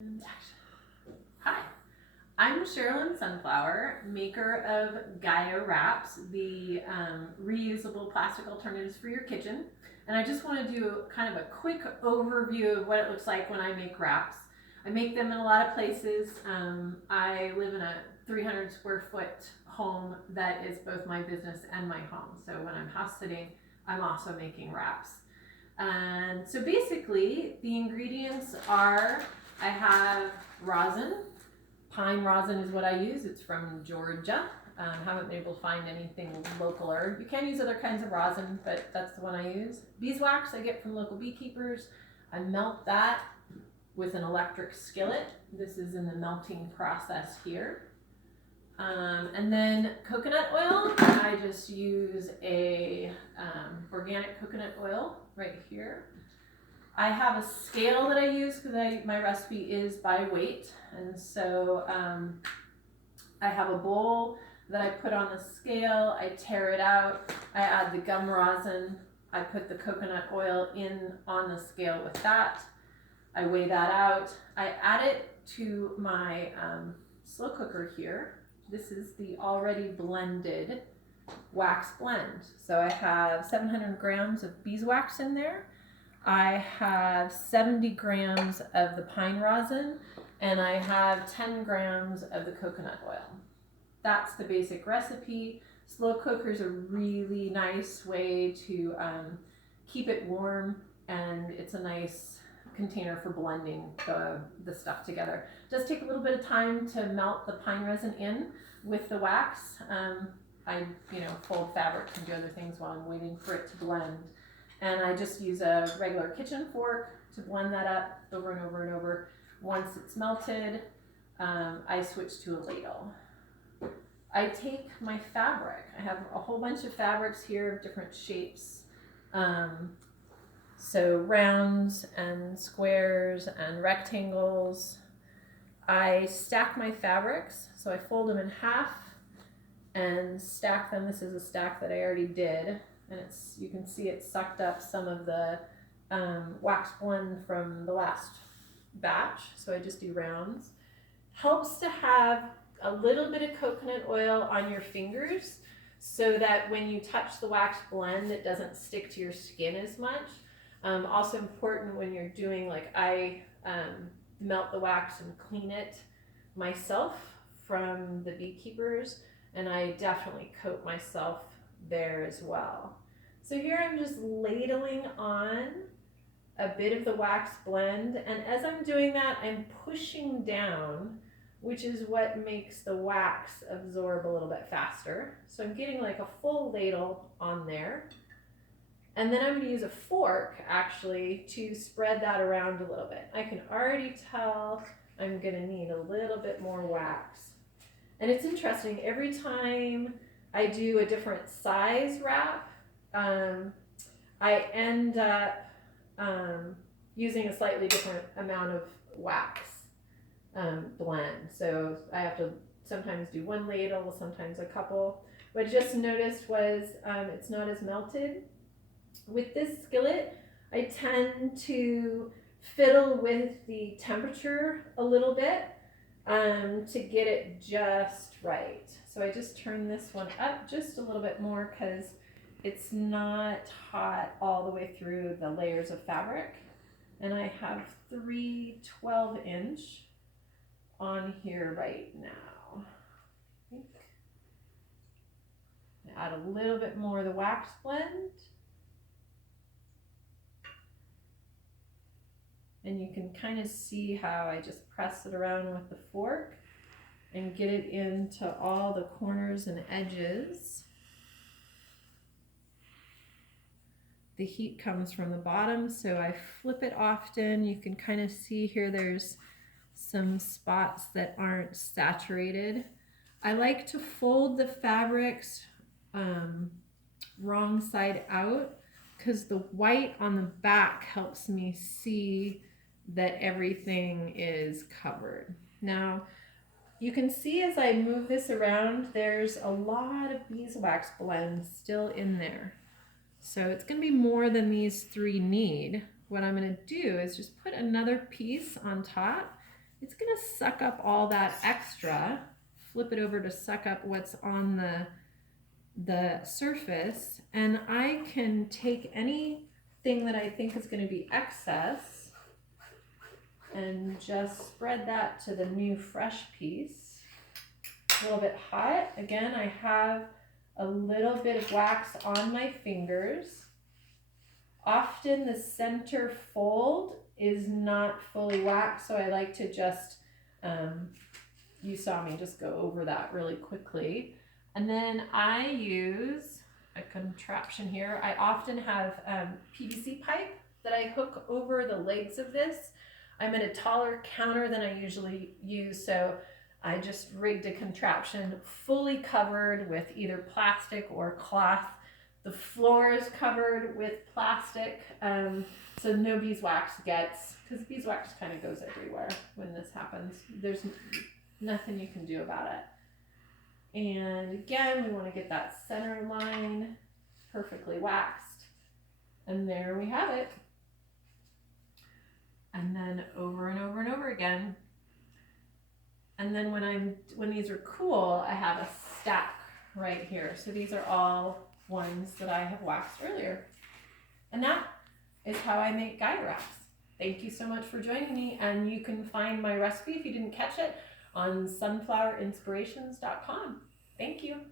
And hi, I'm Sherilyn Sunflower, maker of Gaia Wraps, the reusable plastic alternatives for your kitchen. And I just want to do kind of a quick overview of what it looks like when I make wraps. I make them in a lot of places. I live in a 300 square foot home that is both my business and my home. So when I'm house sitting, I'm also making wraps. And so basically, the ingredients are I have rosin. Pine rosin is what I use. It's from Georgia. Haven't been able to find anything localer. You can use other kinds of rosin, but that's the one I use. Beeswax I get from local beekeepers. I melt that with an electric skillet. This is in the melting process here. And then coconut oil, I just use a organic coconut oil right here. I have a scale that I use because my recipe is by weight, and so I have a bowl that I put on the scale. I tear it out. I add the gum rosin. I put the coconut oil in on the scale with that. I weigh that out. I add it to my slow cooker here. This is the already blended wax blend. So I have 700 grams of beeswax in there. I have 70 grams of the pine rosin, and I have 10 grams of the coconut oil. That's the basic recipe. Slow cooker is a really nice way to keep it warm, and it's a nice container for blending the stuff together. It does take a little bit of time to melt the pine resin in with the wax. I fold fabric and do other things while I'm waiting for it to blend. And I just use a regular kitchen fork to blend that up over and over and over. Once it's melted, I switch to a ladle. I take my fabric. I have a whole bunch of fabrics here of different shapes. So rounds and squares and rectangles. I stack my fabrics. So I fold them in half and stack them. This is a stack that I already did. And you can see it sucked up some of the wax blend from the last batch. So I just do rounds. Helps to have a little bit of coconut oil on your fingers so that when you touch the wax blend, it doesn't stick to your skin as much. Also important when you're doing, like I melt the wax and clean it myself from the beekeepers, and I definitely coat myself there as well. So here I'm just ladling on a bit of the wax blend, and as I'm doing that, I'm pushing down, which is what makes the wax absorb a little bit faster. So I'm getting like a full ladle on there. And then I'm going to use a fork actually to spread that around a little bit. I can already tell I'm going to need a little bit more wax. And it's interesting, every time I do a different size wrap, I end up using a slightly different amount of wax blend. So I have to sometimes do one ladle, sometimes a couple. What I just noticed was it's not as melted. With this skillet, I tend to fiddle with the temperature a little bit to get it just right. So I just turn this one up just a little bit more because it's not hot all the way through the layers of fabric. And I have 3 12-inch on here right now. I add a little bit more of the wax blend. And you can kind of see how I just press it around with the fork and get it into all the corners and edges. The heat comes from the bottom, so I flip it often. You can kind of see here there's some spots that aren't saturated. I like to fold the fabrics wrong side out because the white on the back helps me see that everything is covered. Now, you can see as I move this around, there's a lot of beeswax blend still in there. So it's going to be more than these 3 need. What I'm going to do is just put another piece on top it's gonna suck up all that extra. Flip it over to suck up what's on the surface, and I can take anything that I think is going to be excess and just spread that to the new fresh piece. A little bit hot. Again, I have a little bit of wax on my fingers. Often the center fold is not fully waxed, so I like to just, you saw me just go over that really quickly. And then I use a contraption here. I often have PVC pipe that I hook over the legs of this. I'm at a taller counter than I usually use, so I just rigged a contraption fully covered with either plastic or cloth. The floor is covered with plastic, so no beeswax gets, because beeswax kind of goes everywhere when this happens. There's nothing you can do about it. And again, we want to get that center line perfectly waxed. And there we have it. And then over and over and over again. And then when these are cool, I have a stack right here. So these are all ones that I have waxed earlier. And that is how I make Gaia Wraps. Thank you so much for joining me, and you can find my recipe if you didn't catch it on sunflowerinspirations.com. Thank you.